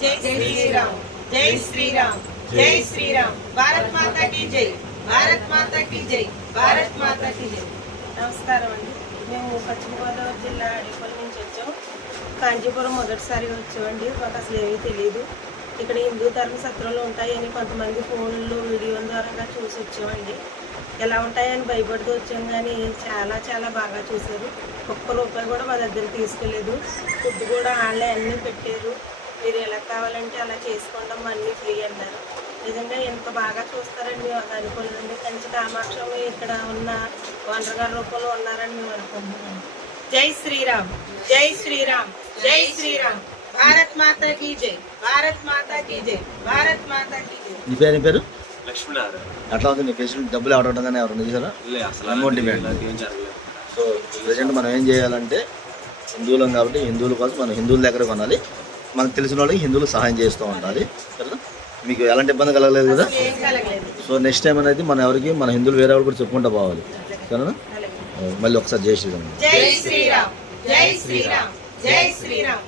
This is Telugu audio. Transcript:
జై శ్రీరామ్ జై శ్రీరామ్ జై శ్రీరామ్ భారత్ మాతా కీ జై భారత్ మాతా కీ జై భారత్ మాతా కీ జై. నమస్కారం అండి. మేము పశ్చిమ గోదావరి జిల్లా అడేపల్లి నుంచి వచ్చాం. కాంచీపురం మొదటిసారి వచ్చామండి. మాకు అసలు ఏమీ తెలియదు. ఇక్కడ హిందూ ధర్మ సత్రాలు ఉంటాయని కొంతమంది ఫోన్లు వీడియోల ద్వారా చూసి వచ్చామండి. ఎలా ఉంటాయని భయపడుతూ వచ్చాం, కానీ చాలా చాలా బాగా చూశారు. ఒక్క రూపాయి కూడా మా దగ్గర తీసుకోలేదు. ఫుడ్ కూడా వాళ్ళే అన్నీ పెట్టారు. మీరు ఎలా కావాలంటే అలా చేసుకోవడం అన్నీ ఫ్రీ అన్నారు. నిజంగా ఎంత బాగా చూస్తారండి అది అనుకోలేదండి. కంచి కామాక్షమి ఇక్కడ ఉన్న ఓనర్ గారి రూపంలో ఉన్నారని మేము అనుకుంటున్నాం. జై శ్రీరామ్ జై శ్రీరామ్ జై శ్రీరామ్ భారత్ మాతా కీ జై భారత్ మాతా కీ జై భారత్ మాతా కీ జై. నీ పేరు పేరు లక్ష్మీనారాయణ. అట్లా ఉంది. నీ ఫెసిలిటీ డబ్బులు ఎవరు కానీ ఎవరు చేశారా? Amount demand. సో ప్రజెంట్ మనం ఏం చేయాలంటే హిందువులం కాబట్టి హిందువుల కోసం మనం హిందువుల దగ్గర కొనాలి. మనకు తెలిసిన వాళ్ళకి హిందువులు సహాయం చేస్తూ ఉండాలి. సరేనా? మీకు ఎలాంటి ఇబ్బంది కలగలేదు కదా? సో నెక్స్ట్ టైం అనేది మన ఎవరికి మన హిందువులు వేరే వాళ్ళు కూడా చెప్పుకుంటూ పోవాలి. సరేనా? మళ్ళీ ఒకసారి జై శ్రీరామ్. జై శ్రీరామ్ జై శ్రీరామ్ జై శ్రీరామ్.